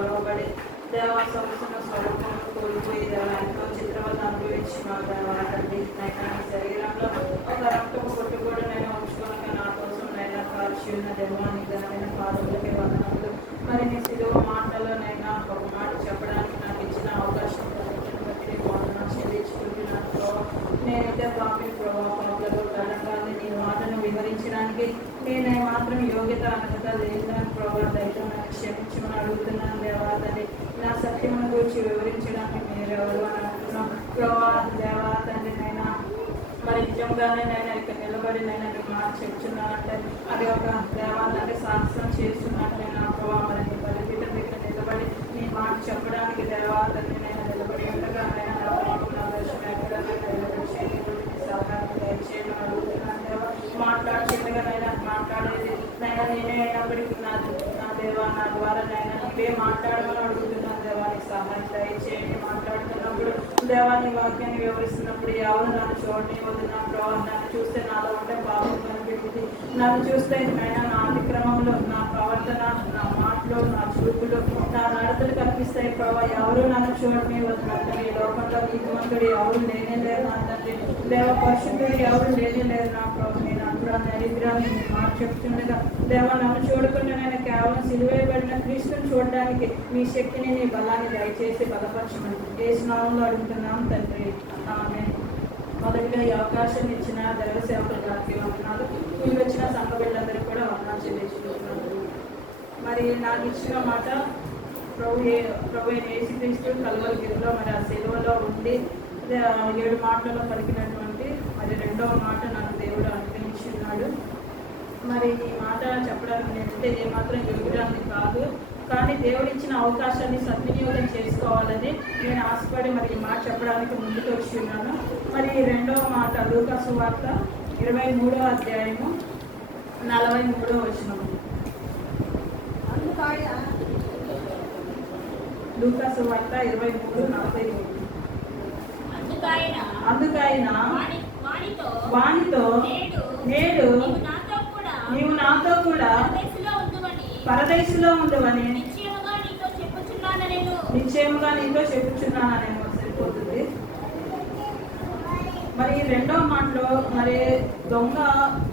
పొడవబడి దేవ సంస్థ స్వరూపం కోల్పోయి దేవ ఎంతో చిత్రవత అనుభవించిన దేవ తండ్రి నైనా నీ శరీరంలో ఒక రక్తపు కొట్టు కూడా నేను ఉంచుకోలేక నా కోసం నైనా కాల్చి ఉన్న దేవాన్ని ఘనమైన పాదములకే వందనములు. మరి నీ సిలువ మాటలోనైనా ఒక మాట చెప్పడానికి నాకు ఇచ్చిన అవకాశం బట్టి వందనాలు చెల్లించుకుంటున్నాను ప్రభావ. నేనైతే పాపిని ప్రభావ, పాపులకు ఘనంగానే నీ మాటను వివరించడానికి నేనే మాత్రం యోగ్యత అర్హత లేదని ప్రభావ దయతో నాకు క్షమించమని అడుగుతున్నాను దేవా తండ్రి. నా సత్యమును గురించి వివరించడానికి మీరు ఎవరు అని అంటున్నాం ప్రభావ దేవా తండ్రి. నైనా మరి నిజంగానే నేను ఇక్కడ నిలబడి నేను నీకు మాట చెప్తున్నానంటే అది ఒక దేవాలయాన్ని సాక్ష్యం చేస్తున్నట్లే నా ప్రభావ. మరి నీ బలిపీఠం దగ్గర నిలబడి నీ మాట చెప్పడానికి దేవాలయాన్ని నేను నిలబడి ఉండగా నేను నా దర్శనం ఎక్కడ సహాయం దయచేయమని అడుగుతున్నాను దేవా. మాట్లాడుతుండగా నైనా మాట్లాడేది నైనా నేనే అయినప్పటికీ నా దేవా నా ద్వారా నైనా నీవే మాట్లాడమని అడుగుతున్నాను దేవా. నీ సహాయం దయచేయండి. మాట్లాడుతున్నప్పుడు దేవా నీ వాక్యాన్ని వివరిస్తున్నప్పుడు ఎవరు నన్ను చూడని వద్దు నా ప్రభావ. నన్ను చూస్తే నాలో ఉంటే పాపం కనిపెట్టింది. నన్ను చూస్తే నైనా నా అతిక్రమంలో నా ప్రవర్తన నా మాటలు నా చూపులు నా నడతలు కనిపిస్తాయి ప్రభావ. ఎవరు నన్ను చూడని వద్దు తండ్రి. ఈ లోకంలో నీతిమంతుడు ఎవరు లేనే లేరు నా తండ్రి. దేవ పరిశుద్ధుడు ఎవరు లేనే లేరు నా ప్రభావ. నేను అంటున్నా నైద్రాన్ని మాట చెప్తుండగా దేవ నన్ను చూడకుండా నేను కేవలం సిలువేయబడిన క్రీస్తుని చూడడానికి మీ శక్తిని నీ బలాన్ని దయచేసి బలపరచమని యేసు నామములో అడుగుతున్నాం తండ్రి. ఆమేన్. మొదటిగా ఈ అవకాశం ఇచ్చిన దైవ సేవకుల గారికి వందనాలు. మీరు వచ్చిన సంఘ బిడ్డలందరికీ కూడా వందనాలు చెల్లించుకుంటున్నాను. మరి నాకు ఇచ్చిన మాట ప్రభు యేసుక్రీస్తు కల్వరిగిరిలో మరి ఆ సెలవులో ఉండి 7 మాటలలో పలికినటువంటి మరి 2వ మాట నాకు దేవుడు అనుగ్రహించున్నాడు. మరి ఈ మాట చెప్పడానికి నేనంటే ఏమాత్రం యోగ్యురాన్ని కాదు, కానీ దేవుడు ఇచ్చిన అవకాశాన్ని సద్వినియోగం చేసుకోవాలని నేను ఆశపడి మరి ఈ మాట చెప్పడానికి ముందుకు వచ్చి ఉన్నాను. మరి 2వ మాట లూకా సువార్త 23వ అధ్యాయము 43వ వచనం. లూకా సువార్త 23:43. అందుకైన వానితో నేడు నీవు నాతో కూడా పరదేశంలో ఉండువని నిశ్చయముగా నీతో చెప్పుచున్నాననేమో సరిపోతుంది. మరి 2వ మాటలో మరి దొంగ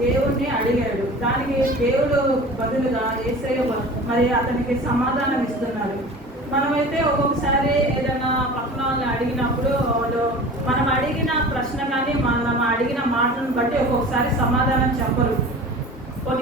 దేవుణ్ణి అడిగాడు. దానికి దేవుడు బదులుగా యేసయ్య మరి అతనికి సమాధానం ఇస్తున్నాడు. మనమైతే ఒక్కొక్కసారి ఏదైనా పక్కన వాళ్ళని అడిగినప్పుడు వాళ్ళు మనం అడిగిన ప్రశ్న కానీ మనం అడిగిన మాటలను బట్టి ఒక్కొక్కసారి సమాధానం చెప్పరు.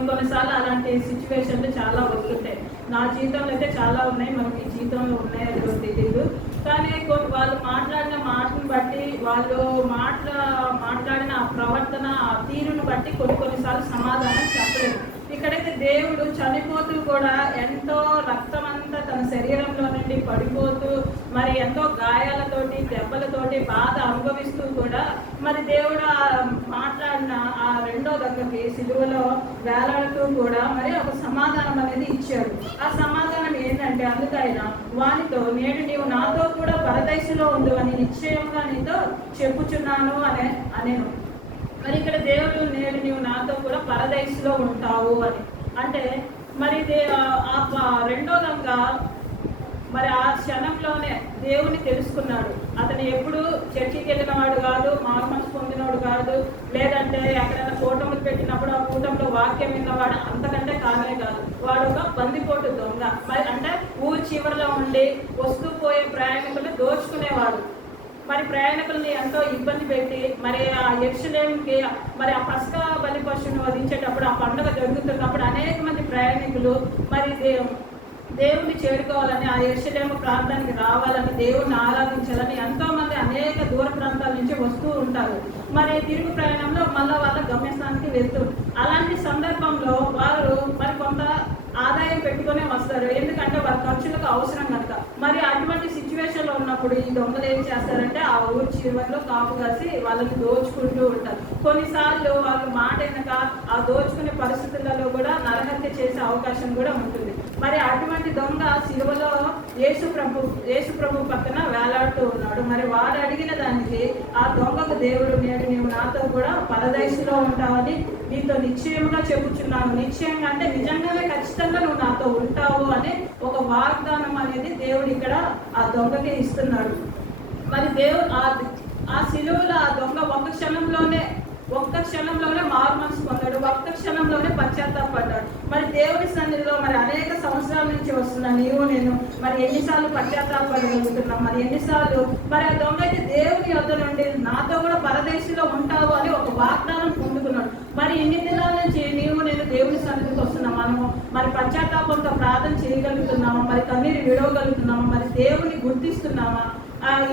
కొన్నిసార్లు అలాంటి సిచ్యువేషన్లు చాలా వస్తుంటాయి. నా జీవితంలో అయితే చాలా ఉన్నాయి, మనకి ఈ జీవితంలో ఉన్నాయో తెలియదు. కానీ వాళ్ళు మాట్లాడిన మాటను బట్టి వాళ్ళు మాట్లాడిన ఆ ప్రవర్తన ఆ తీరును బట్టి కొన్నిసార్లు సమాధానం చెప్పలేదు. ఇక్కడైతే దేవుడు చనిపోతూ కూడా ఎంతో రక్తం అంతా తన శరీరంలో నుండి పడిపోతూ మరి ఎంతో గాయాలతోటి దెబ్బలతోటి బాధ అనుభవిస్తూ కూడా మరి దేవుడు మాట్లాడిన ఆ 2వ దగ్గరికి సిలువలో వేలాడుతూ కూడా మరి ఒక సమాధానం అనేది ఇచ్చాడు. ఆ సమాధానం ఏంటంటే అందుకైన వానితో నేడు నీవు నాతో కూడా పరదేశంలో ఉండు అని నిశ్చయంగా నీతో చెప్పుచున్నాను అనేను. మరి ఇక్కడ దేవుడు నేడు నీవు నాతో కూడా పరదేశంలో ఉంటావు అని అంటే మరి 2వ మరి ఆ క్షణంలోనే దేవుని తెలుసుకున్నాడు. అతను ఎప్పుడు చర్చికి వెళ్ళిన వాడు కాదు, మారుమనసు పొందినవాడు కాదు, లేదంటే ఎక్కడైనా కూటములు పెట్టినప్పుడు ఆ కూటంలో వాక్యం విన్నవాడు అంతకంటే కానే కాదు. వాడు ఒక బందిపోటు దొంగ. మరి అంటే ఊరి చివరిలో ఉండి వస్తూ పోయే ప్రయాణికులు దోచుకునేవాడు. మరి ప్రయాణికుల్ని ఎంతో ఇబ్బంది పెట్టి మరి ఆ యెరూషలేముకి మరి ఆ పస్కా బలి పశువును వధించేటప్పుడు ఆ పండుగ జరుగుతున్నప్పుడు అనేక మంది ప్రయాణికులు మరి దేవుణ్ణి చేరుకోవాలని ఆ యెరూషలేము ప్రాంతానికి రావాలని దేవుణ్ణి ఆరాధించాలని ఎంతో మంది అనేక దూర ప్రాంతాల నుంచి వస్తూ ఉంటారు. మరి తిరుగు ప్రయాణంలో మళ్ళీ వాళ్ళ గమ్యస్థానానికి వెళ్తారు. అలాంటి సందర్భంలో వారు మరి కొంత ఆదాయం పెట్టుకునే వస్తారు, ఎందుకంటే వారి ఖర్చులకు అవసరం కనుక. మరి అటువంటి సిచ్యువేషన్లో ఉన్నప్పుడు ఈ దొంగలు ఏం చేస్తారంటే ఆ ఊరి చివరిలో కాపు కాసి వాళ్ళని దోచుకుంటూ ఉంటారు. కొన్నిసార్లు వాళ్ళు మాట వెనక ఆ దోచుకునే పరిస్థితులలో కూడా నరహత్య చేసే అవకాశం కూడా ఉంటుంది. మరి అటువంటి దొంగ సిలువలో యేసు ప్రభు పక్కన వేలాడుతూ ఉన్నాడు. మరి వాడు అడిగిన దానికి ఆ దొంగకు దేవుడు నేడు నీవు నాతో కూడా పరదేశంలో ఉంటావని నీతో నిశ్చయంగా చెప్పుచున్నాను. నిశ్చయంగా అంటే నిజంగానే ఖచ్చితంగా నువ్వు నాతో ఉంటావు అని ఒక వాగ్దానం అనేది దేవుడు ఇక్కడ ఆ దొంగకి ఇస్తున్నాడు. మరి దేవుడు ఆ సిలువలో ఆ దొంగ ఒక్క క్షణంలోనే మారు మనసు పొందాడు, ఒక్క క్షణంలోనే పశ్చాత్తాపడ్డాడు. మరి దేవుడి సన్నిధిలో మరి అనేక సంవత్సరాల నుంచి వస్తున్నా నీవు నేను మరి ఎన్నిసార్లు పశ్చాత్తాపడగలుగుతున్నాం, మరి ఎన్నిసార్లు మరి ఆ దొంగ అయితే దేవుని యొద్ద నుండి నాతో కూడా పరదేశంలో ఉంటావు అని ఒక వాగ్దానం పొందుకున్నాడు. మరి ఇన్ని దినాల నుంచి నీవు నేను దేవుని సన్నిధికి వస్తున్నాం, మనము మరి పశ్చాత్తాపంతో ప్రార్థన చేయగలుగుతున్నామా, మరి కన్నీరు విడవగలుగుతున్నామా, మరి దేవుని గుర్తిస్తున్నామా?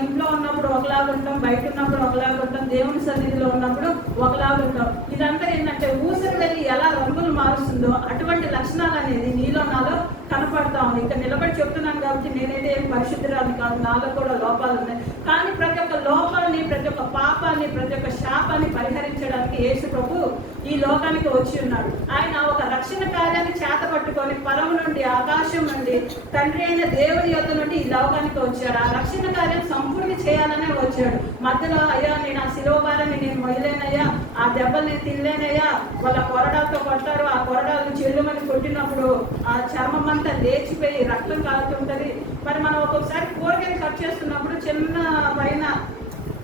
ఇంట్లో ఉన్నప్పుడు ఒకలాగా ఉంటాం, బయట ఉన్నప్పుడు ఒకలాగా ఉంటాం, దేవుని సన్నిధిలో ఉన్నప్పుడు ఒకలాగా ఉంటాం. ఇదంతా ఏంటంటే ఊసరి వెళ్ళి ఎలా రంగులు మారుస్తుందో అటువంటి లక్షణాలు అనేది నీలో నాలో కనపడతా ఉంది. ఇక్కడ నిలబడి చెప్తున్నాను కాబట్టి నేనైతే ఏం పరిశుద్ధురాలు కాదు, నాలో కూడా లోపాలు ఉన్నాయి. కానీ ప్రతి ఒక్క లోపాలని, ప్రతి ఒక్క పాపాన్ని, ప్రతి ఒక్క శాపాన్ని పరిహరించడానికి యేసు ప్రభు ఈ లోకానికి వచ్చి ఉన్నాడు. ఆయన ఒక రక్షణ కార్యాన్ని చేత పట్టుకొని పరమ నుండి, ఆకాశం నుండి, తండ్రి అయిన దేవుని యొద్ద నుండి ఈ లోకానికి వచ్చాడు. ఆ రక్షణ కార్యం సంపూర్తి చేయాలనే వచ్చాడు. మధ్యలో అయ్యా నేను ఆ శిలువ భారాన్ని నేను మొయ్యలేనయ్యా, ఆ దెబ్బలు నేను తినలేనయ్యా, వాళ్ళ కొరడాలతో కొట్టారు, ఆ కొరడాలు చెల్లుమని కొట్టినప్పుడు ఆ చర్మం అంతా లేచిపోయి రక్తం కాలుతుంటది. మరి మనం ఒక్కొక్కసారి కూరగాయలు కట్ చేస్తున్నప్పుడు చిన్న పైన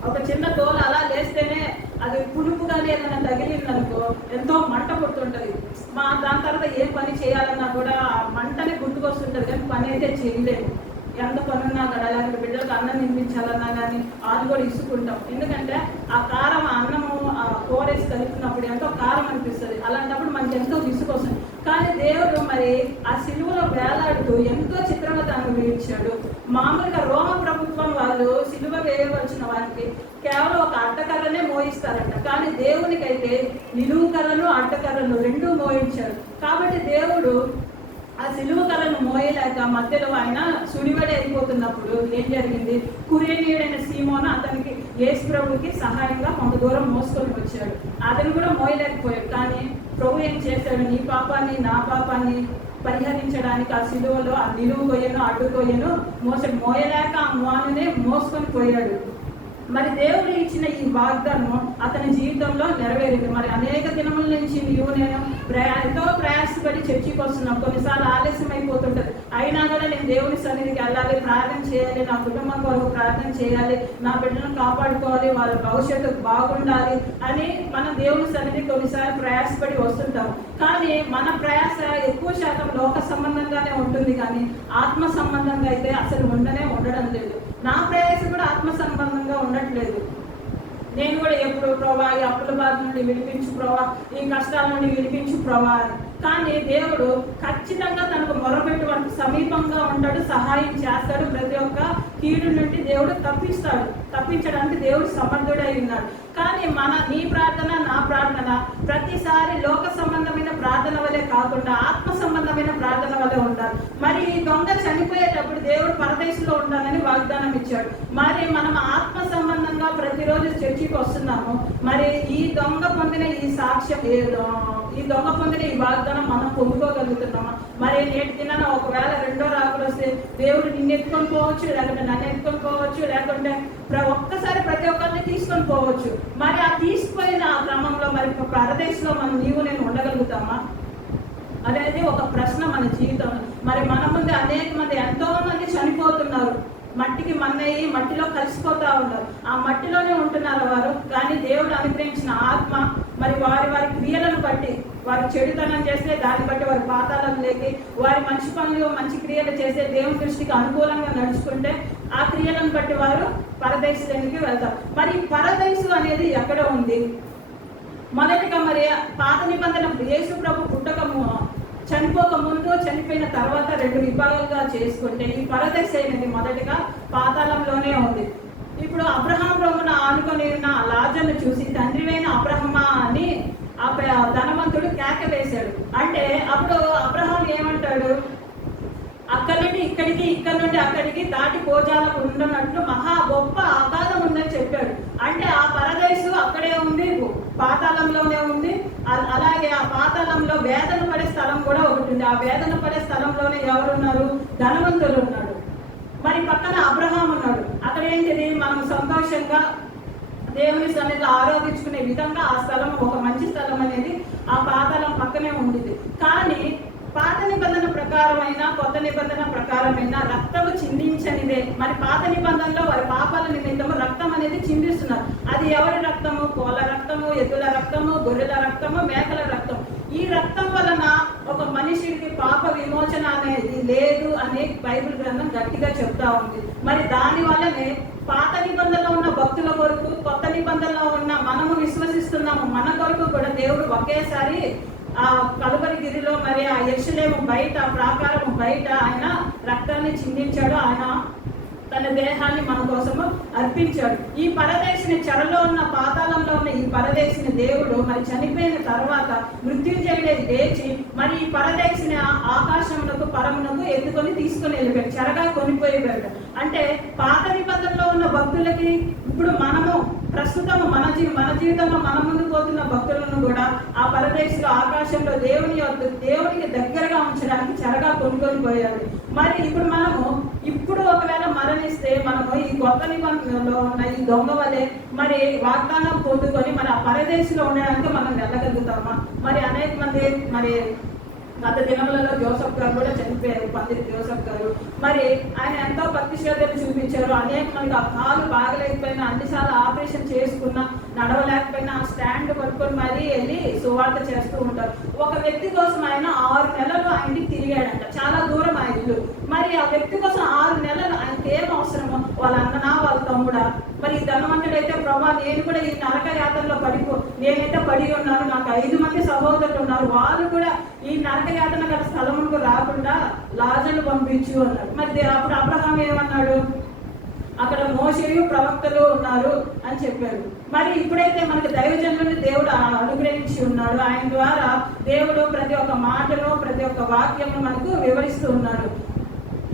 ఒక చిన్న తోలు అలా లేస్తేనే అది పులుపుగా ఏదైనా తగిలిందనుకో ఎంతో మంట పుడుతుంటది. దాని తర్వాత ఏ పని చేయాలన్నా కూడా ఆ మంటనే గుర్తుకొస్తుంటది, కానీ పని అయితే చేయలేము. ఎంత పనున్నా కదా, లేకపోతే బిడ్డలకు అన్నం తినిపించాలన్నా కానీ అది కూడా ఇసుకుంటాం. ఎందుకంటే ఆ కారం అన్నము ఆ కూరేసి కలుపుతున్నప్పుడు ఎంతో కారం అనిపిస్తుంది. అలాంటప్పుడు మనకి ఎంతో విసుకొస్తుంది. కానీ దేవుడు మరి ఆ సిలువలో వేలాడుతూ ఎంతో చిత్రంగా అనుభవించాడు. మామూలుగా రోమ ప్రభుత్వం వాళ్ళు సిలువ వేయవలసిన వారికి కేవలం ఒక అడ్డకర్రనే మోయిస్తారంట. కానీ దేవునికి అయితే నిలువు కర్రను అడ్డకర్రను రెండూ మోయించారు. కాబట్టి దేవుడు ఆ సిలువ కర్రను మోయలేక మధ్యలో ఆయన సుడివడి అయిపోతున్నప్పుడు ఏం జరిగింది? కురేనీయుడైన సీమోను అతనికి యేసు ప్రభుకి సహాయంగా కొంత దూరం మోసుకొని వచ్చాడు. అతను కూడా మోయలేకపోయాడు. కానీ ప్రభు ఏం చేశాడు? నీ పాపాన్ని నా పాపాన్ని పరిహరించడానికి ఆ సిలువలో ఆ నిలువు కొయ్యను అడ్డు కొయ్యను మోయలేక ఆ మోననే మోసుకొని పోయాడు. మరి దేవుడు ఇచ్చిన ఈ వాగ్దానం అతని జీవితంలో నెరవేరింది. మరి అనేక దినముల నుంచి నీవు నేను ఎంతో ప్రయాసపడి చర్చికి వస్తున్నాం. కొన్నిసార్లు ఆలస్యం అయిపోతుంటది. అయినా కూడా నేను దేవుని సన్నిధికి వెళ్ళాలి, ప్రార్థన చేయాలి, నా కుటుంబం కొరకు ప్రార్థన చేయాలి, నా బిడ్డలను కాపాడుకోవాలి, వాళ్ళ భవిష్యత్తు బాగుండాలి అని మనం దేవుని సన్నిధి కొన్నిసార్లు ప్రయాసపడి వస్తుంటాం. కానీ మన ప్రయాస ఎక్కువ శాతం లోక సంబంధంగానే ఉంటుంది, కానీ ఆత్మ సంబంధంగా అయితే అసలు ఉండడం లేదు. నా ప్రయాస కూడా ఆత్మ సంబంధంగా ఉండట్లేదు. నేను కూడా ఎప్పుడు ప్రభా ఈ అప్పుల బాధ నుండి విడిపించు ప్రభా, ఈ కష్టాల నుండి విడిపించు ప్రభా. కానీ దేవుడు ఖచ్చితంగా తనకు మొరపెట్టుకుంటూ సమీపంగా ఉంటాడు, సహాయం చేస్తాడు. ప్రతి ఒక్క కీడు నుండి దేవుడు తప్పించడానికి దేవుడు సమర్థుడై ఉన్నాడు. కానీ నీ ప్రార్థన నా ప్రార్థన ప్రతిసారి లోక సంబంధమైన ప్రార్థన వల్లే కాకుండా ఆత్మ సంబంధమైన ప్రార్థన వల్లే ఉండాలి. మరి ఈ దొంగ చనిపోయేటప్పుడు దేవుడు పరదేశంలో ఉండాలని వాగ్దానం ఇచ్చాడు. మరి మనం ఆత్మ సంబంధంగా ప్రతిరోజు చర్చికి వస్తున్నాము. మరి ఈ దొంగ పొందిన ఈ సాక్ష్యం, ఈ దొంగ పొందిన ఈ వాగ్దానం మనం పొందుకోగలుగుతున్నామా? మరి నేటి దినాన ఒకవేళ రెండో రాకులు వస్తే దేవుడు నిన్ను ఎత్తుకొని పోవచ్చు, లేకుంటే నన్ను ఎత్తుకొని పోవచ్చు, లేకుంటే ఒక్కసారి ప్రతి ఒక్కరిని తీసుకొని పోవచ్చు. మరి ఆ తీసుకుపోయిన ఆ క్రమంలో మరి పరదేశంలో మనం నీవు నేను ఉండగలుగుతామా అనేది ఒక ప్రశ్న మన జీవితం. మరి మన ముందు అనేక మంది ఎంతో మంది చనిపోతున్నారు, మట్టికి మన్నయ్యి మట్టిలో కలిసిపోతా ఉన్నారు. ఆ మట్టిలోనే ఉంటున్నారు వారు. కానీ దేవుడు అనుగ్రహించిన ఆత్మ మరి వారి క్రియలను బట్టి, వారు చెడుతనం చేస్తే దాన్ని బట్టి వారి పాతాళం లేకి, వారి మంచి పనులు మంచి క్రియలు చేస్తే దేవుని దృష్టికి అనుకూలంగా నడుచుకుంటే ఆ క్రియలను బట్టి వారు పరదేశానికి వెళ్తారు. మరి పరదేశు అనేది ఎక్కడ ఉంది? మొదటిగా మరి పాత నిబంధన యేసు ప్రభు చనిపోక ముందు చనిపోయిన తర్వాత రెండు విభాగాలుగా చేసుకుంటే ఈ పరదేశ అనేది మొదటిగా పాతాళంలోనే ఉంది. ఇప్పుడు అబ్రహాం రొమ్మున ఆనుకొని ఉన్న లాజరును చూసి తండ్రివైన అబ్రహమా అని ఆ ధనవంతుడు కేక వేశాడు. అంటే అప్పుడు అబ్రహాం ఏమంటాడు? అక్కడి నుండి ఇక్కడికి, ఇక్కడి నుండి అక్కడికి దాటి పోజాలకు ఉండనట్లు మహా గొప్ప అగాధం ఉందని చెప్పాడు. అంటే ఆ పరదేశు అక్కడే ఉంది, పాతాళంలోనే ఉంది. అలాగే ఆ పాతాళంలో వేదన పడే స్థలం కూడా ఒకటి ఉంది. ఆ వేదన పడే స్థలంలోనే ఎవరున్నారు? ధనవంతులు ఉన్నాడు. మరి పక్కన అబ్రహాం ఉన్నాడు. అక్కడ ఏంటిది? మనం సంతోషంగా దేవుని సన్నిధిలో ఆరాధించుకునే విధంగా ఆ స్థలం ఒక మంచి స్థలం అనేది ఆ పాతాళం పక్కనే ఉండేది. కానీ పాత నిబంధన ప్రకారమైన కొత్త నిబంధన ప్రకారమైన రక్తము చిందించనిదే. మరి పాత నిబంధనలో వారి పాపాల నిమిత్తము రక్తం అనేది చిందిస్తున్నారు. అది ఎవరి రక్తము? కోళ్ళ రక్తము, ఎద్దుల రక్తము, గొర్రెల రక్తము, మేకల రక్తం. ఈ రక్తం వలన ఒక మనిషికి పాప విమోచన అనేది లేదు అని బైబిల్ గ్రంథం గట్టిగా చెప్తా ఉంది. మరి దాని వల్లనే పాత నిబంధనలో ఉన్న భక్తుల కొరకు, కొత్త నిబంధనలో ఉన్న మనము విశ్వసిస్తున్నాము మన కొరకు కూడా దేవుడు ఒకేసారి ఆ కలువరి గిరిలో మరి ఆ యెరూషలేము బయట, ప్రాకారము బయట ఆయన రక్తాన్ని చిందించాడు. ఆయన తన దేహాన్ని మన కోసము అర్పించాడు. ఈ పరదేశిని, చెరలో ఉన్న పాతాళంలో ఉన్న ఈ పరదేశిని దేవుడు మరి చనిపోయిన తర్వాత మృత్యుంజయుడే లేచి మరి ఈ పరదేశిని ఆకాశమునకు, పరమునకు ఎత్తుకొని తీసుకొని వెళ్ళిపోయాడు, చెరగా కొనిపోయేవాడు. అంటే పాత నిబంధనలో ఉన్న భక్తులకి ఇప్పుడు మనము ప్రస్తుతం మన జీవితంలో మన ముందు పోతున్న భక్తులను కూడా ఆ పరదేశంలో ఆకాశంలో దేవునికి దగ్గరగా ఉంచడానికి చెరగా కొనుక్కొని పోయాడు. మరి ఇప్పుడు ఒకవేళ మరణిస్తే మనము ఈ కొత్త నిబంధనలో ఉన్న ఈ దొంగ వలె మరి వాగ్దానం పొందుకొని మరి ఆ పరదేశంలో ఉండడానికి మనం వెళ్ళగలుగుతామా? మరి అనేక మంది మరి గత దినములలో జోసఫ్ గారు కూడా చనిపోయారు, పందిరి జోసఫ్ గారు. మరి ఆయన ఎంతో భక్తి శ్రద్ధలు చూపించారు. అనేక మంది ఆ కాలు బాగలేకపోయినా, అన్నిసార్లు ఆపరేషన్ చేసుకున్నా, నడవలేకపోయినా ఆ స్టాండ్ పట్టుకొని మరీ వెళ్ళి సువార్త చేస్తూ ఉంటారు. ఒక వ్యక్తి కోసం ఆయన 6 నెలలు ఆయనకి తిరిగాడంట, చాలా దూరం ఆ ఇల్లు. మరి ఆ వ్యక్తి కోసం 6 నెలలు ఆయనకి ఏం అవసరమో, వాళ్ళ అన్ననా వాళ్ళ తమ్ముడా? మరి ఈ ధనవంతుడైతే ప్రభా నేను కూడా ఈ నరక యాతనలో నేనైతే పడి ఉన్నాను, నాకు 5 మంది సహోదరులు ఉన్నారు, వాళ్ళు కూడా ఈ నరక యాతన గల స్థలముకు రాకుండా లాజర్ను పంపించు అన్నాడు. మరి అప్పుడు అబ్రహాం ఏమన్నాడు? అక్కడ మోషేయు ప్రవక్తలు ఉన్నారు అని చెప్పారు. మరి ఇప్పుడైతే మనకు దైవజనులను దేవుడు అనుగ్రహించి ఉన్నాడు. ఆయన ద్వారా దేవుడు ప్రతి ఒక్క మాటను, ప్రతి ఒక్క వాక్యము మనకు వివరిస్తూ ఉన్నాడు.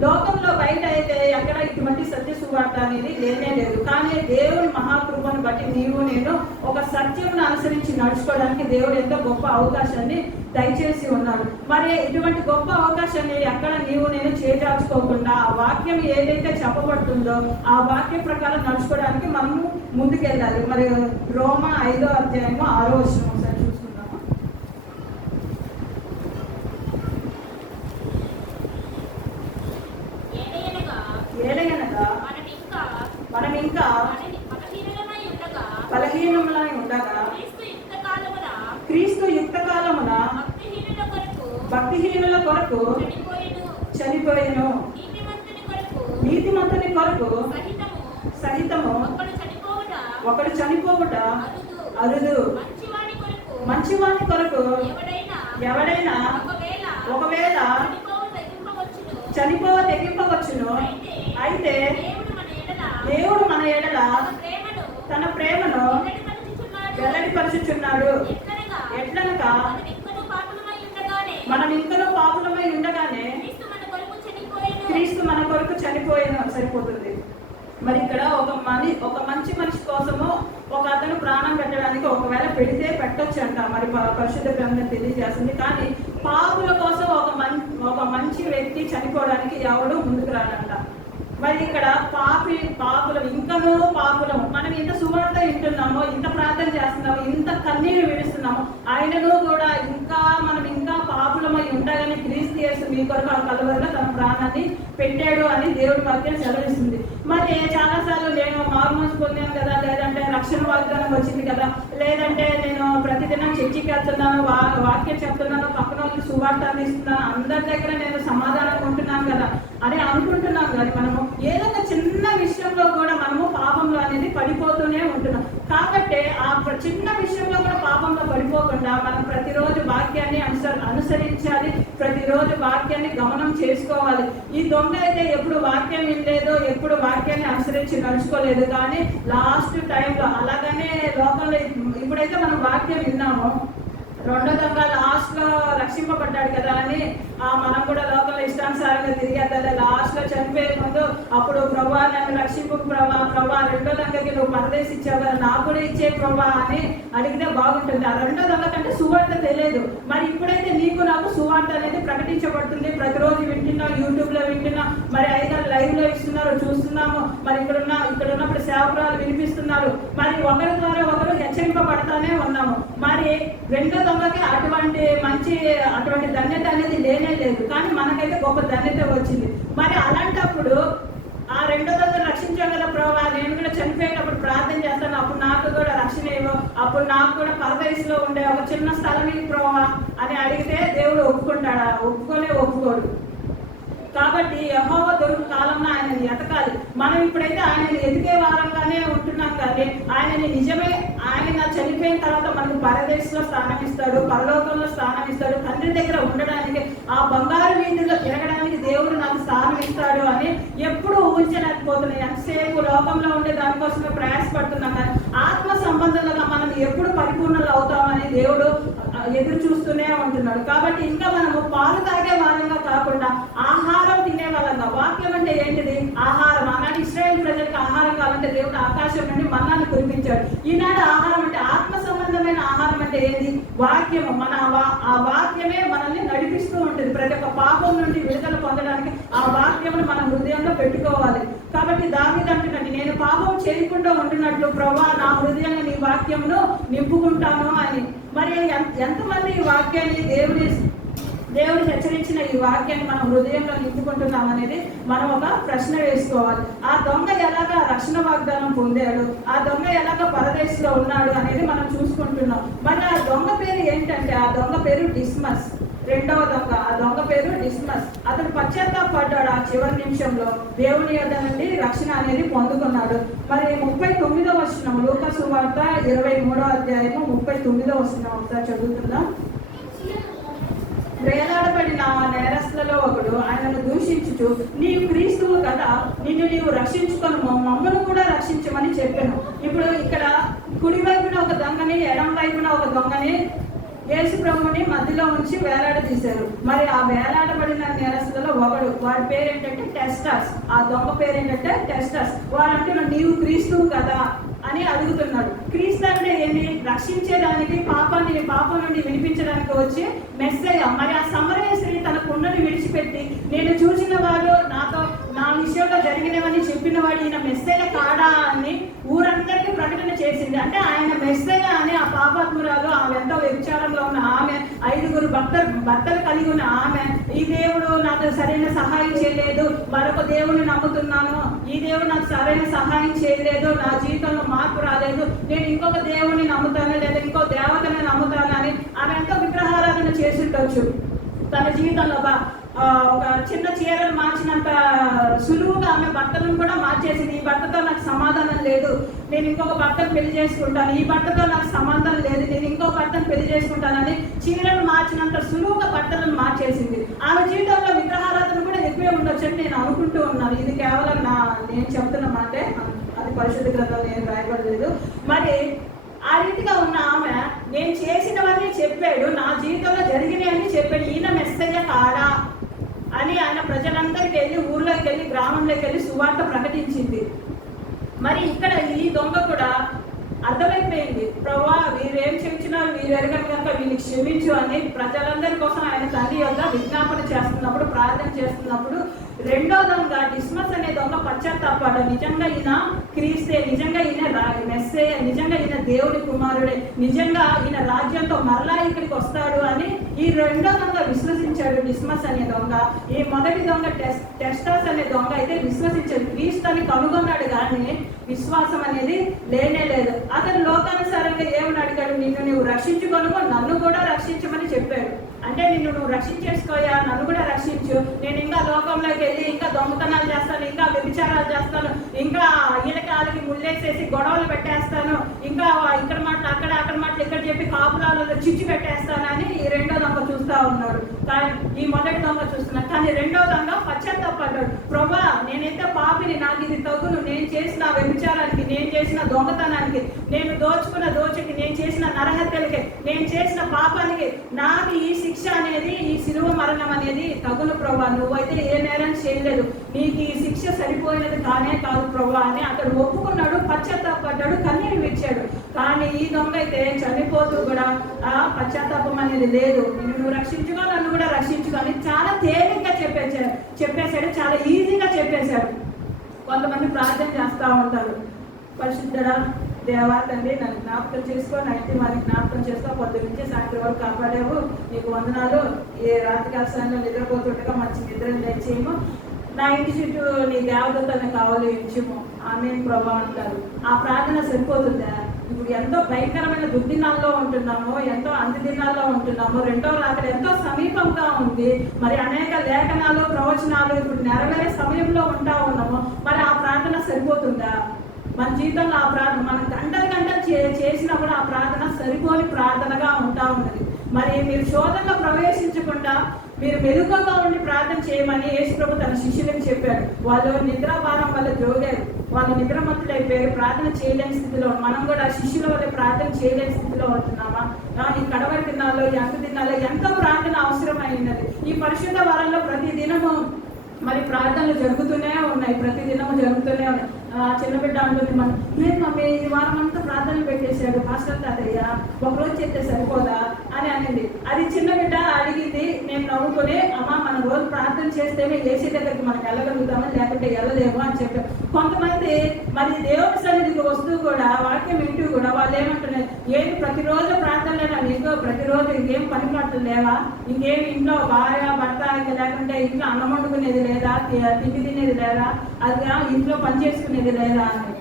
లోకంలో బయట అయితే ఎక్కడ ఇటువంటి సత్య సువార్త అనేది లేనే లేదు. కానీ దేవుని మహాకృపను బట్టి నీవు నేను ఒక సత్యమును అనుసరించి నడుచుకోవడానికి దేవుడు ఎంతో గొప్ప అవకాశాన్ని దయచేసి ఉన్నాడు. మరి ఇటువంటి గొప్ప అవకాశాన్ని ఎక్కడ నీవు నేను చేజార్చుకోకుండా ఆ వాక్యం ఏదైతే చెప్పబడుతుందో ఆ వాక్యం ప్రకారం నడుచుకోవడానికి మనము ముందుకెళ్ళాలి. మరి రోమా 5వ అధ్యాయము 6వ వచనం ఒకసారి చూసుకుందాము. మనం ఇంకా బలహీనములై ఉండగా క్రీస్తు యుక్త కాలమున భక్తిహీనుల కొరకు చనిపోయిను, నీతిమంతుని కొరకు సహితము ఒకడు చనిపోవుట అరుదు. మంచివాని కొరకు ఎవడైనా ఒకవేళ చనిపోవ తెగింపవచ్చును. అయితే దేవుడు మన ఎడల తన ప్రేమను వెల్లడిపరుచుచున్నాడు. ఎట్లనగా మనం ఇంకనూ పాపులమై ఉండగానే క్రీస్తు మన కొరకు చనిపోయిన సరిపోతుంది. మరి ఇక్కడ ఒక మంచి మనిషి కోసము ఒక అతను ప్రాణం పెట్టడానికి ఒకవేళ పెడితే పెట్టొచ్చు అంట, మరి పరిశుద్ధ గ్రంథం తెలియజేస్తుంది. కానీ పాపుల కోసం ఒక మంచి వ్యక్తి చనిపోవడానికి ఎవడు ముందుకు రాడంట. మరి ఇక్కడ పాపులం ఇంకనూ పాపులం, మనం ఇంత సువార్త వింటున్నామో, ఇంత ప్రార్థన చేస్తున్నామో, ఇంత కన్నీరు విడుస్తున్నామో, ఆయనను కూడా మనం ఇంకా పాపులమై ఉండగానే క్రీస్తు యేసు మీ కొరకు ఆ కలువరిలో తన ప్రాణాన్ని పెట్టాడు అని దేవుడి వాక్యం సెలవిస్తుంది. మరి చాలాసార్లు నేను మారుమనసు పొందాను కదా, లేదంటే రక్షణ వాగ్దానం వచ్చింది కదా, లేదంటే నేను ప్రతిదినం చర్చికి వెళ్తున్నాను, వాక్యం చెప్తున్నాను, పక్కన వాళ్ళకి సువార్త అందిస్తున్నాను, అందరి దగ్గర నేను సమాధానంగా ఉంటున్నాను కదా అని అనుకుంటున్నాం. కానీ మనము ఏదో ఒక చిన్న విషయంలో కూడా మనము పాపంలో అనేది పడిపోతూనే ఉంటున్నాం. కాబట్టి ఆ చిన్న విషయంలో కూడా పాపంలో పడిపోకుండా మనం ప్రతిరోజు వాక్యాన్ని అనుసరించాలి, ప్రతిరోజు వాక్యాన్ని గమనం చేసుకోవాలి. ఈ దొంగ అయితే ఎప్పుడు వాక్యం వినలేదు, ఎప్పుడు వాక్యాన్ని అనుసరించి నడుచుకోలేదు. కానీ లాస్ట్ టైంలో అలాగనే లోకంలో ఇప్పుడైతే మనం వాక్యం విన్నామో, రెండో దొంగ లాస్ట్ లో రక్షింపబడ్డాడు కదా అని మనం కూడా లోకంలో ఇష్టానుసారంగా తిరిగేద్దాం. లాస్ట్ లో చనిపోయే ముందు అప్పుడు ప్రభా నన్ను రక్షింపు ప్రభా రెండో దొంగకి నువ్వు పరదేశం ఇచ్చావు కదా, నాకు కూడా ఇచ్చే ప్రభా అని అడిగితే బాగుంటుంది. ఆ రెండో దొంగ కంటే సువార్త తెలియదు. మరి ఇప్పుడైతే నీకు నాకు సువార్త అనేది ప్రకటించబడుతుంది. ప్రతిరోజు వింటున్నాం, యూట్యూబ్ లో వింటున్నాం, మరి 5 లైవ్ లో అనుభవిస్తున్నారో చూస్తున్నాము. మరి ఇక్కడ ఉన్నప్పుడు సేవకురాలు వినిపిస్తున్నారు. మరి ఒకరి ద్వారా ఒకరు హెచ్చరింపబడతానే ఉన్నాము. మరి రెండో దొంగకి అటువంటి ధన్యత అనేది లేనే లేదు, కానీ మనకైతే గొప్ప ధన్యత వచ్చింది. మరి అలాంటప్పుడు ఆ రెండో దొంగ రక్షించాం కదా ప్రభా, నేను కూడా చనిపోయేటప్పుడు ప్రార్థన చేస్తాను, అప్పుడు నాకు కూడా రక్షణ ఇవ్వు, అప్పుడు నాకు కూడా పరదేశంలో ఉండే ఒక చిన్న స్థలం ఇది ప్రభా అని అడిగితే దేవుడు ఒప్పుకుంటాడా? ఒప్పుకోడు. కాబట్టి యెహోవా దొరుకు కాలంలో ఆయనని ఎతకాలి. మనం ఇప్పుడైతే ఆయనని ఎతికే వారంగానే ఉంటున్నాం, కానీ ఆయన చనిపోయిన తర్వాత మనకు పరదేశంలో స్థానం ఇస్తాడు, పరలోకంలో స్థానం ఇస్తాడు, తండ్రి దగ్గర ఉండడానికి, ఆ బంగారు వీధుల్లో తిరగడానికి దేవుడు నాకు స్థానం ఇస్తాడు అని ఎప్పుడు ఊహించలేకపోతున్నాయి. ఎంతసేపు లోకంలో ఉండే దానికోసమే ప్రయాసపడుతున్నాం, కానీ ఆత్మ సంబంధంగా మనం ఎప్పుడు పరిపూర్ణలు అవుతామని దేవుడు ఎదురు చూస్తూనే ఉంటున్నాడు. కాబట్టి ఇంకా మనము పాలు తాగే వాళ్ళంగా కాకుండా ఆహారం తినే వాళ్ళంగా. వాక్యం అంటే ఏంటిది? ఆహారం. ఆనాడు ఇశ్రాయేలు ప్రజలకు ఆహారం కావాలంటే దేవుడు ఆకాశం నుండి మన్నాను కురిపించాడు. ఈనాడు ఆహారం అంటే ఆత్మ సంబంధమైన ఆహారం అంటే ఏంది? వాక్యము. ఆ వాక్యమే మనల్ని నడిపిస్తూ ఉంటుంది. ప్రతి ఒక్క పాపం నుండి విడుదల పొందడానికి ఆ వాక్యమును మన హృదయంలో పెట్టుకోవాలి. కాబట్టి దావీదు అంటున్నట్టు, నేను పాపం చేయకుండా ఉంటున్నట్లు ప్రభా నా హృదయంలో నీ వాక్యమును నింపుకుంటాను అని. మరి ఎంతమంది ఈ వాక్యాన్ని దేవుడు హెచ్చరించిన ఈ వాక్యాన్ని మనం హృదయంలో నింపుకుంటున్నాం అనేది మనం ఒక ప్రశ్న వేసుకోవాలి. ఆ దొంగ ఎలాగా రక్షణ వాగ్దానం పొందాడు, ఆ దొంగ ఎలాగా పరదేశంలో ఉన్నాడు అనేది మనం చూసుకుంటున్నాం. మరి ఆ దొంగ పేరు ఏంటంటే, ఆ దొంగ పేరు డిస్మస్. రెండవ దొంగ, ఆ దొంగ పేరు డిస్మస్. అతడు పశ్చాత్తాపడ్డాడు. ఆ చివరి నిమిషంలో దేవుని యొద్ద నుండి రక్షణ అనేది పొందుకున్నాడు. మరి 39వ వచనం, లూకా సువార్త 23వ అధ్యాయము 39వ వచనం ఒకసారి చదువుతుందాం. వేలాడబడిన నేరస్తులలో ఒకడు ఆయనను దూషించుచు, నీవు క్రీస్తువు కదా, నీవు రక్షించుకొని మమ్మను కూడా రక్షించమని చెప్పాను. ఇప్పుడు ఇక్కడ కుడి వైపున ఒక దొంగని, ఎడం వైపున ఒక దొంగని యేసు ప్రభుని మధ్యలో ఉంచి వేలాడదీశారు. మరి ఆ వేలాడబడిన నేరస్తులలో ఒకడు, వాడి పేరు ఏంటంటే టెస్టస్. ఆ దొంగ పేరు ఏంటంటే టెస్టస్. వాడు అంటున్నాడు, నీవు క్రీస్తువు కదా అని అడుగుతున్నాడు. క్రీస్తు అంటే ఏంటి? రక్షించేదానికి, పాపం నుండి వినిపించడానికి వచ్చి మెస్సయ్య. మరి ఆ సమరయ స్త్రీ తన కుండని విడిచిపెట్టి, నేను చూసిన వాడు నా విషయంలో జరిగినవని చెప్పిన వాడు ఈయన మెస్సయ్య కాడా అని ఊరందరికీ ప్రకటన చేసింది. అంటే ఆయన మెస్సయ్య అని ఆ పాపాత్మురాలు, ఆమె ఎంతో వ్యభిచారంలో ఉన్న ఆమె, 5 భర్తలు కలిగి ఉన్న ఆమె, ఈ దేవుడు నాకు సరైన సహాయం చేయలేదు, మరొక దేవుని నమ్ముతున్నాను, ఈ దేవుడు నాకు సరైన సహాయం చేయలేదు, నా జీవితంలో మార్పు రాలేదు, నేను ఇంకొక దేవుని నమ్ముతాను లేదా ఇంకో దేవతని నమ్ముతాను అని ఆమె ఎంతో విగ్రహారాధన చేసిండొచ్చు. తన జీవితంలో ఒక చిన్న చీరలు మార్చినంత సులువుగా ఆమె భర్తలను కూడా మార్చేసింది. ఈ భర్తతో నాకు సమాధానం లేదు, నేను ఇంకొక భర్తను పెళ్లి చేసుకుంటాను, ఈ భర్తతో నాకు సంబంధం లేదు, నేను ఇంకో భర్తను పెళ్లి చేసుకుంటానని చీరలు మార్చినంత సులువుగా భర్తలను మార్చేసింది. ఆమె జీవితంలో విగ్రహారాధన కూడా ఎక్కువే ఉండొచ్చని నేను అనుకుంటూ ఉన్నాను. ఇది కేవలం నేను చెప్తున్న మాటే, అది పరిశుద్ధ గ్రంథంలో నేను రాయబడలేదు. మరి ఆ రీతిగా ఉన్న ఆమె, నేను చేసినవన్నీ చెప్పాడు, నా జీవితంలో జరిగినాయని చెప్పాడు, ఈయన మెస్సయ్య కాడా అని ఆయన ప్రజలందరికీ వెళ్ళి, ఊర్లోకి వెళ్ళి, గ్రామంలోకి వెళ్ళి సువార్త ప్రకటించింది. మరి ఇక్కడ ఈ దొంగ కూడా అర్థమైపోయింది, ప్రభువా వీరేం చేయించినారు, వీరు ఎరగని కనుక వీళ్ళకి క్షమించు అని ప్రజలందరి కోసం ఆయన తండ్రి యొక్క విజ్ఞాపన చేస్తున్నప్పుడు, ప్రార్థన చేస్తున్నప్పుడు, రెండో దొంగ డిస్మస్ అనే దొంగ పశ్చాత్తాపడ్డ, నిజంగా ఈయన క్రీస్తే, నిజంగా ఈయన మెస్సయ్య, నిజంగా ఈయన దేవుడి కుమారుడే, నిజంగా ఈయన రాజ్యంతో మరలా ఇక్కడికి వస్తాడు అని ఈ రెండో దొంగ విశ్వసించాడు, డిస్మస్ అనే దొంగ. ఈ మొదటి దొంగ టెస్టస్ అనే దొంగ అయితే విశ్వసించాడు, క్రీస్తుని కనుగొన్నాడు, కానీ విశ్వాసం అనేది లేనే లేదు. అతను లోకానుసారంగా ఏమని అడిగాడు, నిన్ను నువ్వు రక్షించుకొను, నన్ను కూడా రక్షించమని చెప్పాడు. అంటే నిన్ను నువ్వు రక్షించేసుకోయా, నన్ను కూడా రక్షించు, నేను ఇంకా లోకంలోకి వెళ్ళి ఇంకా దొంగతనాలు చేస్తాను, ఇంకా వ్యభిచారాలు చేస్తాను, ఇంకా ఈలకాలకి ముళ్ళేసేసి గొడవలు పెట్టేస్తాను, ఇంకా ఇక్కడ మాటలు అక్కడ మాటలు ఇక్కడ చెప్పి కాపులాలలో చిచ్చు పెట్టేస్తానని ఈ రెండో దొంగ చూస్తా ఉన్నాడు. కానీ ఈ మొదటి దొంగ చూస్తున్నాడు, కానీ రెండో దొంగ పశ్చాత్తాపడ్డాడు. ప్రభా నేనైతే పాపిని, నాకు ఇది తగును, నేను చేసిన వ్యభిచారానికి, నేను చేసిన దొంగతనానికి, నేను దోచుకున్న దోచుకి, నేను చేసిన నరహత్యలకి, నేను చేసిన పాపానికి నాకు ఈ శిక్ష అనేది, ఈ శిలువ మరణం అనేది తగును ప్రభా, నువ్వైతే ఏ నేరం చేయలేదు, నీకు ఈ శిక్ష సరిపోయినది కానే కాదు ప్రభా అని అతడు ఒప్పుకున్నాడు, పశ్చాత్తాపడ్డాడు, కన్నీరు విడిచాడు. కానీ ఈ దొంగ అయితే చనిపోతూ కూడా పశ్చాత్తాపం అనేది లేదు, నువ్వు రక్షించుకో, నన్ను కూడా రక్షించుకో అని చాలా తేలిగ్గా చెప్పేశాడు, చాలా ఈజీగా చెప్పేశాడు. కొంతమంది ప్రార్థన చేస్తూ ఉంటారు, పరిశుద్ధుడా దేవా తండ్రి నన్ను జ్ఞాపకం చేసుకో, నా ఇంటి వారిని జ్ఞాపకం చేసుకో, పొద్దు నుంచి సాయంత్రం వరకు కాపాడేవు, నీకు వందనాలు, ఏ రాత్రికాల సమయంలో నిద్రపోతుండగా మంచి నిద్ర తెచ్చేయము, నా ఇంటి చుట్టూ నీ దేవతలను కావాలి ఇచ్చుము, ఆమె ప్రభా అంటారు. ఆ ప్రార్థన సరిపోతుందా? ఇప్పుడు ఎంతో భయంకరమైన దుర్దినాల్లో ఉంటున్నాము, ఎంతో అంత్య దినాల్లో ఉంటున్నాము, రెండో రాత్రి ఎంతో సమీపంగా ఉంది, మరి అనేక లేఖనాలు ప్రవచనాలు ఇప్పుడు నెరవేరే సమయంలో ఉంటా ఉన్నాము. మరి ఆ ప్రార్థన సరిపోతుందా? మన జీవితంలో ఆ ప్రార్థన మనం గంటలు చేసినా కూడా ఆ ప్రార్థన సరిపోని ప్రార్థనగా ఉంటా ఉన్నది. మరి మీరు శోధనలో ప్రవేశించకుండా మీరు మెలుగుగా ఉండి ప్రార్థన చేయమని యేసుప్రభు తన శిష్యులకు చెప్పారు. వాళ్ళు నిద్రాభారం వల్ల జోగారు, వాళ్ళు నిద్రమత్తులైపోయారు, ప్రార్థన చేయలేని స్థితిలో. మనం కూడా శిష్యుల వల్ల ప్రార్థన చేయలేని స్థితిలో ఉంటున్నామా? ఈ కడవరి దినాల్లో, ఈ అంత దినాల్లో ఎంతో ప్రార్థన అవసరమైనది. ఈ పరిశుద్ధ వారంలో ప్రతి దినము మరి ప్రార్థనలు జరుగుతూనే ఉన్నాయి, ప్రతి దినము జరుగుతూనే ఉన్నాయి. చిన్న బిడ్డ అంటుంది, నేను మమ్మీ ఈ వారం అంతా ప్రార్థనలు పెట్టేశాడు పాస్టర్ తాతయ్య, ఒకరోజు చెప్తే సరిపోదా అని అనింది. అది చిన్న బిడ్డ అడిగింది. నేను నవ్వుకుని, అమ్మ మనం రోజు ప్రార్థన చేస్తేనే ఏసీ దగ్గరికి మనం వెళ్ళగలుగుతామని, లేకపోతే వెళ్ళలేము అని చెప్పారు. కొంతమంది మరి దేవుని సన్నిధికి వస్తూ కూడా వాక్యం వింటూ కూడా వాళ్ళు ఏమంటున్నారు, ఏంటి ప్రతిరోజు ప్రార్థనలేనా నీకు? ప్రతిరోజు ఇంకేం పని పాటలు లేవా? ఇంకేం ఇంట్లో భార్య భర్త ఇంకా లేకుంటే ఇంట్లో అన్నం వండుకునేది లేదా, తిండి తినేది లేదా, అది ఇంట్లో పని చేసుకునేది లేదా అని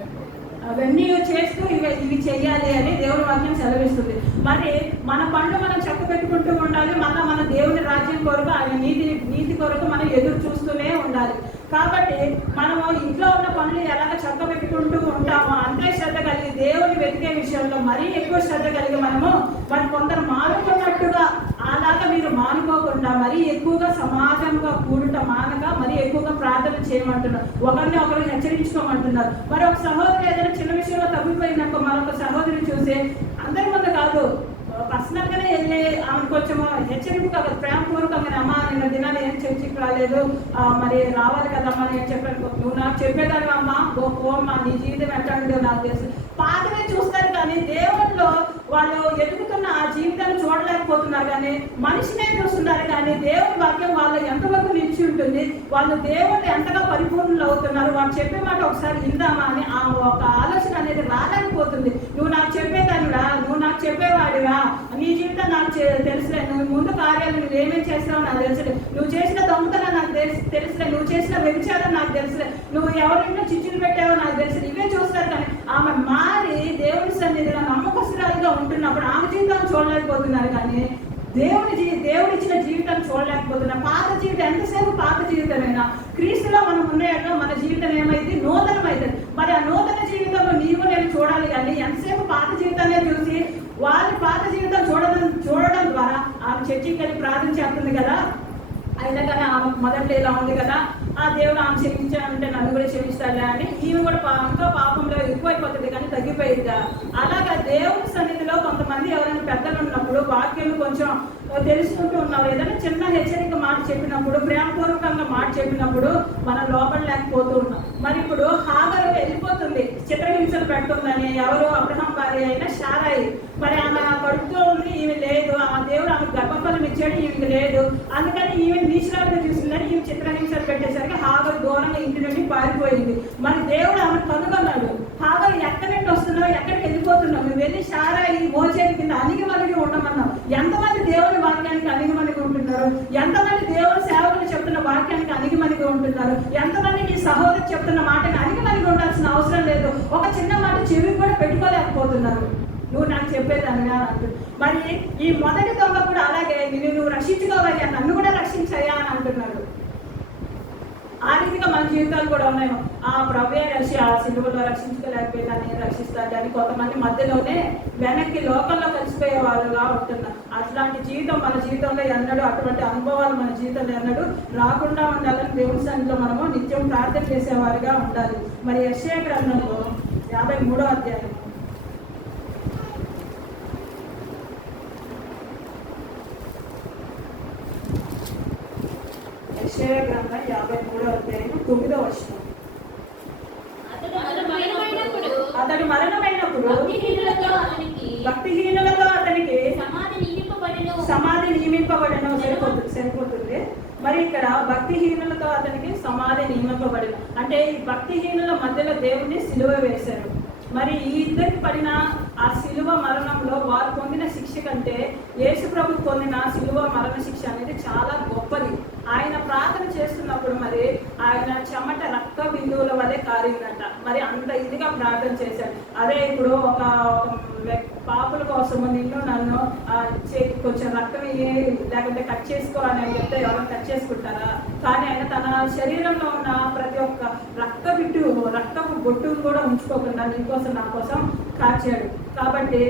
అవన్నీ చేస్తూ ఇవి చెయ్యాలి అని దేవుని వాక్యం సెలవిస్తుంది. మరి మన పనులు మనం చక్క పెట్టుకుంటూ ఉండాలి, మళ్ళీ మన దేవుని రాజ్యం కొరకు, ఆయన నీతి కొరకు మనం ఎదురు చూస్తూనే ఉండాలి. కాబట్టి మనము ఇంట్లో ఉన్న పనులు ఎలాగ చక్క పెట్టుకుంటూ ఉంటామో అంతే శ్రద్ధ కలిగి దేవుని వెతికే విషయంలో మరీ ఎక్కువ శ్రద్ధ కలిగి మరి కొందరు మానుకున్నట్టుగా అలాగా మీరు మానుకోకుండా మరీ ఎక్కువగా సమాజంగా కూడుట మానక మరీ ఎక్కువగా ప్రార్థన చేయమంటున్నారు, ఒకరిని ఒకరు హెచ్చరించుకోమంటున్నారు. మరి ఒక సహోదరి ఏదైనా చిన్న విషయంలో తగ్గిపోయినాక మరొక సహోదరిని చూసి అందరి ముందు కాదు, పర్సనల్గానే వెళ్ళి ఆమెను కొంచెం హెచ్చరింపుగా ప్రేమపూర్వకంగా, అమ్మా నిన్న దినాన్ని ఏం చర్చికి రాలేదు, మరి రావాలి కదమ్మా నేను చెప్పాను, నువ్వు నాకు చెప్పేదాన్ని అమ్మా, అమ్మా నీ జీవితం ఎట్లాంటిదో నాకు తెలుసు. పాతనే చూస్తారు కానీ దేవుళ్ళు వాళ్ళు ఎదుగుతున్న ఆ జీవితాన్ని చూడలేకపోతున్నారు, కానీ మనిషినే చూస్తున్నారు. కానీ దేవుని వాక్యం వాళ్ళు ఎంతవరకు నిలిచి ఉంటుంది, వాళ్ళు దేవుళ్ళు ఎంతగా పరిపూర్ణులు అవుతున్నారు, వాళ్ళు చెప్పే మాట ఒకసారి విందామా అని ఆ ఒక ఆలోచన అనేది రాలేకపోతుంది. నువ్వు నాకు చెప్పేదానిరా, నువ్వు నాకు చెప్పేవాడివా, నీ జీవితం నాకు తెలుసులే, నువ్వు ముందు కార్యాలు నువ్వు ఏమేమి చేస్తావో నాకు తెలుసులే, నువ్వు చేసిన దొంగతనం నాకు తెలుసులే, నువ్వు చేసిన వ్యభిచారం నాకు తెలుసులే, నువ్వు ఎవరింట్లో చిచ్చులు పెట్టావో నాకు తెలుసు, ఇవే చూస్తారు. కానీ ఆమె మారి దేవుని సన్నిధిలో నమ్మకస్తురాలుగా ఉంటున్నప్పుడు ఆమె జీవితాన్ని చూడలేకపోతున్నారు, కానీ దేవుడు ఇచ్చిన జీవితాన్ని చూడలేకపోతున్నారు. పాత జీవితం ఎంతసేపు పాత జీవితమైనా క్రీస్తులో మనం ఉన్నాయో మన జీవితం ఏమైంది, నూతనమైంది. మరి ఆ నూతన జీవితంలో నీవు నేను చూడాలి, కానీ ఎంతసేపు పాత జీవితాన్ని చూసి వాళ్ళ పాత జీవితం చూడడం ద్వారా ఆమె చర్చికి వెళ్ళి ప్రార్థన చేస్తుంది కదా, అయినా కానీ ఆమె మొదట్లో ఇలా ఉంది కదా, ఆ దేవుడు ఆమె క్షమించాలంటే నన్ను కూడా క్షమిస్తాడా అని ఈమె కూడా ఇంకా పాపంలో ఎక్కువైపోతుంది కానీ తగ్గిపోయిందా? అలాగా దేవుని సన్నిధిలో కొంతమంది ఎవరైనా పెద్దలు ఉన్నప్పుడు వాక్యం కొంచెం తెలుసుకుంటూ ఉన్నారు, ఏదైనా చిన్న హెచ్చరిక మాట చెప్పినప్పుడు, ప్రేమపూర్వకంగా మాట చెప్పినప్పుడు మనం లోపల లేకపోతూ ఉన్నాం. మరి ఇప్పుడు హాగరు వెళ్ళిపోతుంది, చిత్రహింసలు పెడుతుందని, ఎవరు అబ్రహాం భార్య అయినా శారాయి, మరి ఆమె కడుపుతూ ఉంది, ఈమె లేదు, ఆ దేవుడు ఆమె గర్భఫలం ఇచ్చాడు, ఈమెకి లేదు, అందుకని ఈమె నీచురాలుగా చూసిందని ఈమె చిత్రహింసలు పెట్టేసరికి హాగరు దూరంగా ఇంటి నుండి పారిపోయింది. మరి దేవుడు ఆమె కనుగొన్నాడు, హాగరు ఎక్కడి నుండి వస్తున్నావు, ఎక్కడికి వెళ్ళిపోతున్నావు, నువ్వు వెళ్ళి శారాయి మోచేతి కింద అణిగి మణిగి ఉండమన్నావు. ఎంతమంది దేవుని వాక్యానికి అణిగిమణిగి ఉంటున్నారు, ఎంతమంది దేవుని సేవకులు చెప్తున్న వాక్యానికి అణిగిమణిగి ఉంటున్నారు, ఎంతమంది నీ సహోదరు చెప్తున్న మాటని అణిగిమణిగి ఉండాల్సిన అవసరం లేదు, ఒక చిన్న మాట చెవికి కూడా పెట్టుకోలేకపోతున్నారు. నువ్వు నాకు చెప్పేదాన్ని అంటు. మరి ఈ మొదటి దొంగ కూడా అలాగే, నువ్వు రక్షించుకోవాలి, నన్ను కూడా రక్షించయ్యా అని అంటున్నాడు. ఆ రీతిగా మన జీవితాలు కూడా ఉన్నాయి. ఆ ప్రభువే ఆ సిలువలో రక్షించుకోలేకపోయినా నేను రక్షిస్తాను అని కొంతమంది మధ్యలోనే వెనక్కి లోకంలో కలిసిపోయే వాళ్ళుగా ఉంటున్నారు. అట్లాంటి జీవితం మన జీవితంలో ఎన్నడూ, అటువంటి అనుభవాలు మన జీవితంలో ఎన్నడూ రాకుండా ఉండాలని దేవుని సన్నిధిలో మనము నిత్యం ప్రార్థన చేసేవారుగా ఉండాలి. మరి యెషయా గ్రంథంలో 53వ అధ్యాయం యెషయా గ్రంథం 53వ అధ్యాయం 9వ వచనం. అతడు మరణమైనప్పుడు భక్తిహీనులతో అతనికి సమాధి నియమింపబడను. సరిపోతుంది. మరి ఇక్కడ భక్తిహీనులతో అతనికి సమాధి నియమింపబడింది. అంటే ఈ భక్తిహీనుల మధ్యలో దేవుణ్ణి సిలువ వేశారు. మరి ఈ ఇద్దరికి పడిన ఆ సిలువ మరణంలో వారు పొందిన శిక్ష కంటే యేసు ప్రభు పొందిన సిలువ మరణ శిక్ష అనేది చాలా గొప్పది. ఆయన ప్రార్థన చేస్తున్నప్పుడు మరి ఆయన చెమట రక్త బిందువుల వల్లే కారిందంట. మరి అంత ఇదిగా ప్రార్థన చేశాడు. అదే ఇప్పుడు ఒక పాపుల కోసము నిన్ను నన్ను కొంచెం రక్తం లేకుంటే కట్ చేసుకోవాలని చెప్తే ఎవరైనా కట్ చేసుకుంటారా? కానీ ఆయన తన శరీరంలో ఉన్న ప్రతి ఒక్క రక్తపు బొట్టును కూడా ఉంచుకోకుండా నీకోసం నా కోసం కాచాడు. కాబట్టి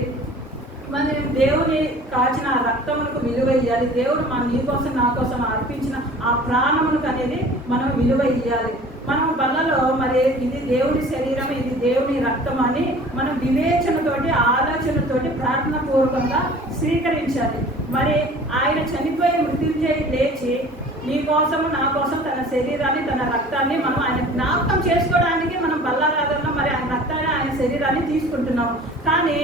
మనం దేవుని కాచిన ఆ రక్తమునకు విలువ ఇవ్వాలి. దేవుడు నీ కోసం నా కోసం అర్పించిన ఆ ప్రాణమునకు అనేది మనం విలువ ఇవ్వాలి. మనం బల్లలో మరి ఇది దేవుని శరీరం, ఇది దేవుని రక్తం అని మనం వివేచనతోటి ఆలోచనతోటి ప్రార్థన పూర్వకంగా స్వీకరించాలి. మరి ఆయన చనిపోయి మృత్యుంజయి లేచి నీ కోసము నా కోసం తన శరీరాన్ని తన రక్తాన్ని మనం ఆయన జ్ఞాపకం చేసుకోవడానికి మనం బల్లారాధనలో మరి ఆయన రక్తాన్ని ఆయన శరీరాన్ని తీసుకుంటున్నాం. కానీ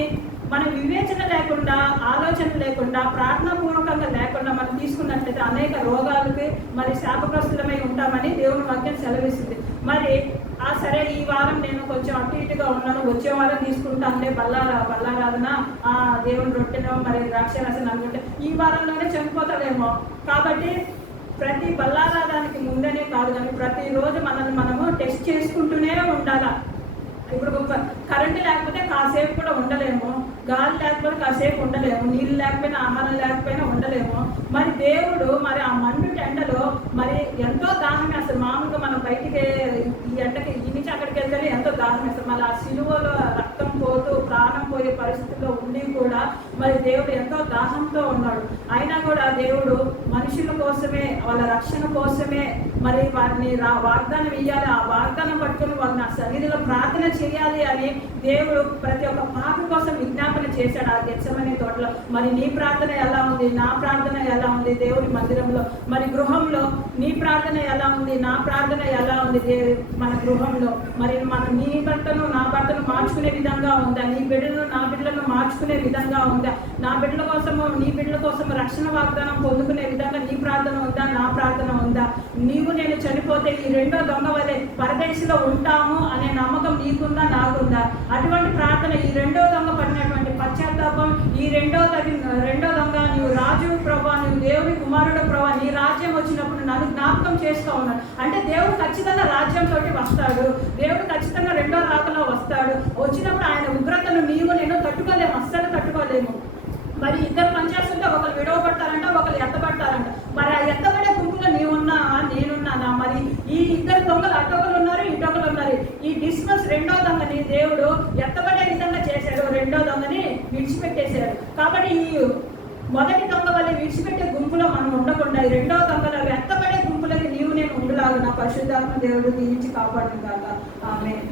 మన వివేచన లేకుండా ఆలోచన లేకుండా ప్రార్థనాపూర్వకంగా లేకుండా మనం తీసుకున్నట్లయితే అనేక రోగాలకి మరి శాపగ్రస్తులమై ఉంటామని దేవుని వాక్యం సెలవిస్తుంది. మరి సరే ఈ వారం నేను కొంచెం అటు ఇటుగా ఉన్నాను, వచ్చే వారం తీసుకుంటానులే బల్లారాధన దేవుని రొట్టెనో మరి ద్రాక్షరసం అనుకుంటే ఈ వారంలోనే చనిపోతాడేమో. కాబట్టి ప్రతి బల్లారాధానికి ముందనే కాదు కానీ ప్రతిరోజు మనల్ని మనము టెస్ట్ చేసుకుంటూనే ఉండాలి. ఇప్పుడు కరెంటు లేకపోతే కాసేపు కూడా ఉండలేము, గాలి లేకపోతే కాసేపు ఉండలేము, నీళ్ళు లేకపోయినా ఆహారం లేకపోయినా ఉండలేము. మరి దేవుడు మరి ఆ మండు ఎండలో మరి ఎంతో దాహం వేస్తారు. మామూలుగా మనం బయటికి ఈ ఎండకి ఈ నుంచి అక్కడికి వెళ్తేనే ఎంతో దాహం వేస్తారు. మళ్ళీ ఆ సిలువలో రక్తం పోతూ ప్రాణం పోయే పరిస్థితుల్లో ఉండి కూడా మరి దేవుడు ఎంతో దాహంతో ఉన్నాడు. అయినా కూడా దేవుడు మనుషుల కోసమే వాళ్ళ రక్షణ కోసమే మరి వారిని వాగ్దానం ఇవ్వాలి. ఆ వాగ్దానం పట్టుకుని వాళ్ళని ఆ సన్నిధిలో ప్రార్థన చేయాలి అని దేవుడు ప్రతి ఒక్క పాపి కోసం విజ్ఞాపన చేశాడు ఆ గెత్సెమనే తోటలో. మరి నీ ప్రార్థన ఎలా ఉంది, నా ప్రార్థన ఎలా ఉంది దేవుని మందిరంలో, మరి గృహంలో నీ ప్రార్థన ఎలా ఉంది, నా ప్రార్థన ఎలా ఉంది మన గృహంలో. మరి నీ భర్తను నా భర్తను మార్చుకునే విధంగా ఉందా, నీ బిడ్డను నా బిడ్డలను మార్చుకునే విధంగా ఉందా, నా బిడ్డల కోసము నీ బిడ్డల కోసము రక్షణ వాగ్దానం పొందుకునే విధంగా నీ ప్రార్థన ఉందా, నా ప్రార్థన ఉందా. నీవు నేను చనిపోతే ఈ రెండో దొంగ వలె పరదేశంలో ఉంటాము అనే నమ్మకం నీకుందా, నాకుందా? అటువంటి ప్రార్థన ఈ రెండో దొంగ పడినటువంటి పశ్చాత్తాపం, ఈ రెండో దొంగ నీవు రాజు ప్రభా, నీవు దేవుని కుమారుడు ప్రభా, నీ రాజ్యం వచ్చినప్పుడు నన్ను జ్ఞాపకం చేస్తూ ఉన్నాడు. అంటే దేవుడు ఖచ్చితంగా రాజ్యంతో వస్తాడు. దేవుడు ఖచ్చితంగా రెండో రాకలో వస్తాడు. వచ్చినప్పుడు ఆయన ఉగ్రతను నీవు నేను తట్టుకోలేము, అస్సలు తట్టుకోలేము. మరి ఇద్దరు పనిచేస్తుంటే ఒకరు విడవబడతారంట, ఒకరు ఎత్తబడతారంట. మరి ఆ ఎత్తబడే గుంపులో నీవున్నా నేనున్నానా? మరి ఈ ఇద్దరు దొంగలు అటొకరు ఉన్నారు, ఇటొకరు ఉన్నారు. ఈ డిస్మస్ రెండో దొంగని దేవుడు ఎత్తబడే విధంగా చేశాడు, రెండో దొంగని విడిచిపెట్టేశాడు. కాబట్టి ఈ మొదటి దొంగ వల్ల విడిచిపెట్టే గుంపులో మనం ఉండకుండా ఈ రెండో దొంగలో ఎత్తబడే గుంపులకి నీవు నేను ఉండలాగా నా పరిశుద్ధాత్మ దేవుడు దీవించి కాపాడును కాక. ఆమేన్.